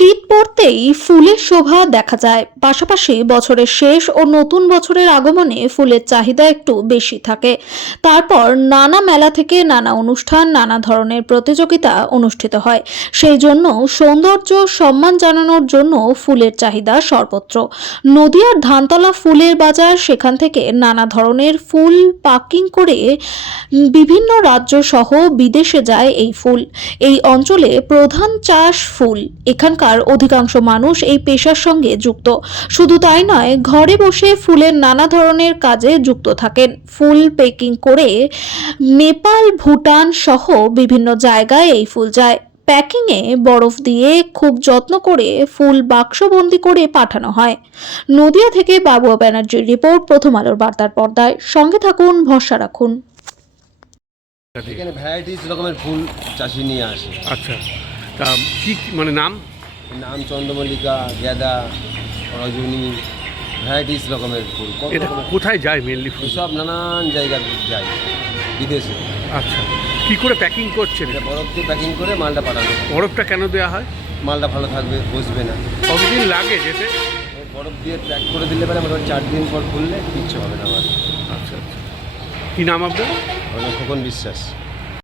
শীত পড়তেই ফুলের শোভা দেখা যায়। পাশাপাশি বছরের শেষ ও নতুন বছরের আগমনে ফুলের চাহিদা একটু বেশি থাকে। তারপর নানা মেলা থেকে নানা অনুষ্ঠান, নানা ধরনের প্রতিযোগিতা অনুষ্ঠিত হয়। সেই জন্য সৌন্দর্য সম্মান জানানোর জন্য ফুলের চাহিদা সর্বত্র। নদিয়ার ধানতলা ফুলের বাজার, সেখান থেকে নানা ধরনের ফুল পাকিং করে বিভিন্ন রাজ্য সহ বিদেশে যায় এই ফুল। এই অঞ্চলে প্রধান চাষ ফুল। এখানকার অধিকাংশ মানুষ এই পেশার সঙ্গে যুক্ত। শুধু তাই নয়, ঘরে বসে ফুলের নানা ধরনের কাজে যুক্ত থাকেন। ফুল প্যাকিং করে নেপাল, ভুটান সহ বিভিন্ন জায়গায় এই ফুল যায়। প্যাকিংয়ে বরফ দিয়ে খুব যত্ন করে ফুল বাক্সবন্দি করে পাঠানো হয়। নদিয়া থেকে বাবুয়া ব্যানার্জির রিপোর্ট, প্রথম আলোর বার্তার পর্দায়। সঙ্গে থাকুন, ভরসা রাখুন। এখানে ভ্যারাইটিস রকমের ফুল চাষি নিয়ে আসে। আচ্ছা, তা কি মানে নাম? নাম চন্দ্রমল্লিকা, গেঁদা, রজনী, ভ্যারাইটিস রকমের ফুল। কত এটা রকমের কোথায় যায় মেনলি ফুল? সব নানান জায়গায় যায়, বিদেশে। আচ্ছা, কি করে প্যাকিং করছেন? এটা বরফ দিয়ে প্যাকিং করে মালটা পাঠানো হয়। বরফটা কেন দেওয়া হয়? মালটা ভালো থাকবে, বসবে না। কতদিন লাগে যেতে? বরফ দিয়ে প্যাক করে দিলে পরে মোটামুটি 4 দিন পর খুললে কিচ্ছু হবে না আমার। আচ্ছা আচ্ছা, কি নাম আপনার? খোকন বিশ্বাস।